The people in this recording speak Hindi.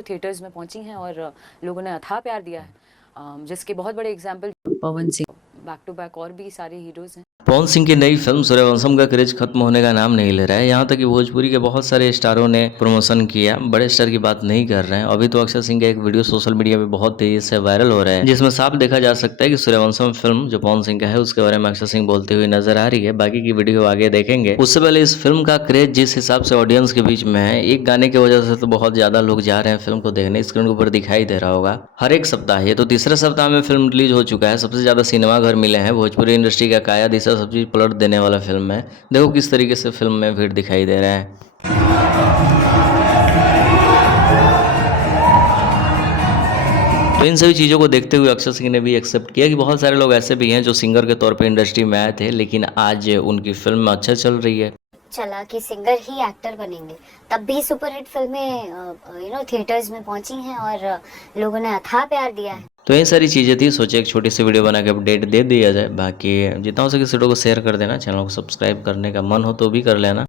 थिएटर्स में पहुंची हैं और लोगों ने अथाह प्यार दिया है, जिसके बहुत बड़े example Pawan Singh, back to back और भी सारे हीरोज हैं। पवन सिंह की नई फिल्म सूर्यवंशम का क्रेज खत्म होने का नाम नहीं ले रहा है। यहाँ तक कि भोजपुरी के बहुत सारे स्टारों ने प्रमोशन किया, बड़े स्टार की बात नहीं कर रहे हैं। अभी तो अक्षय सिंह का एक वीडियो सोशल मीडिया पे बहुत तेजी से वायरल हो रहा है, जिसमें साफ देखा जा सकता है कि सूर्यवंशम फिल्म जो पवन सिंह का है उसके बारे में अक्षय सिंह बोलते हुए नजर आ रही है। बाकी की वीडियो आगे देखेंगे। उससे पहले इस फिल्म का क्रेज जिस हिसाब से ऑडियंस के बीच में है, एक गाने की वजह से तो बहुत ज्यादा लोग जा रहे हैं फिल्म को देखने। स्क्रीन के ऊपर दिखाई दे रहा होगा हर एक सप्ताह। ये तो तीसरे सप्ताह में फिल्म रिलीज हो चुका है। सबसे ज्यादा सिनेमा घर मिले हैं। भोजपुरी इंडस्ट्री का काया दिशा सब चीज पलट देने वाला फिल्म है। देखो किस तरीके से फिल्म में भीड़ दिखाई दे रहा है। तो इन सभी चीज़ों को देखते हुए अक्षय सिंह ने भी एक्सेप्ट किया कि बहुत सारे लोग ऐसे भी हैं जो सिंगर के तौर पे इंडस्ट्री में आए थे, लेकिन आज उनकी फिल्म अच्छा चल रही है। चला कि सिंगर ही एक्टर बनेंगे, तब भी सुपरहिट फिल्में थिएटर्स में पहुंची हैं और लोगों ने अथाह प्यार दिया है। तो ये सारी चीज़ें थी, सोचे एक छोटी सी वीडियो बना के अपडेट दे दिया जाए। बाकी जितना हो सके इस वीडियो को शेयर कर देना, चैनल को सब्सक्राइब करने का मन हो तो भी कर लेना।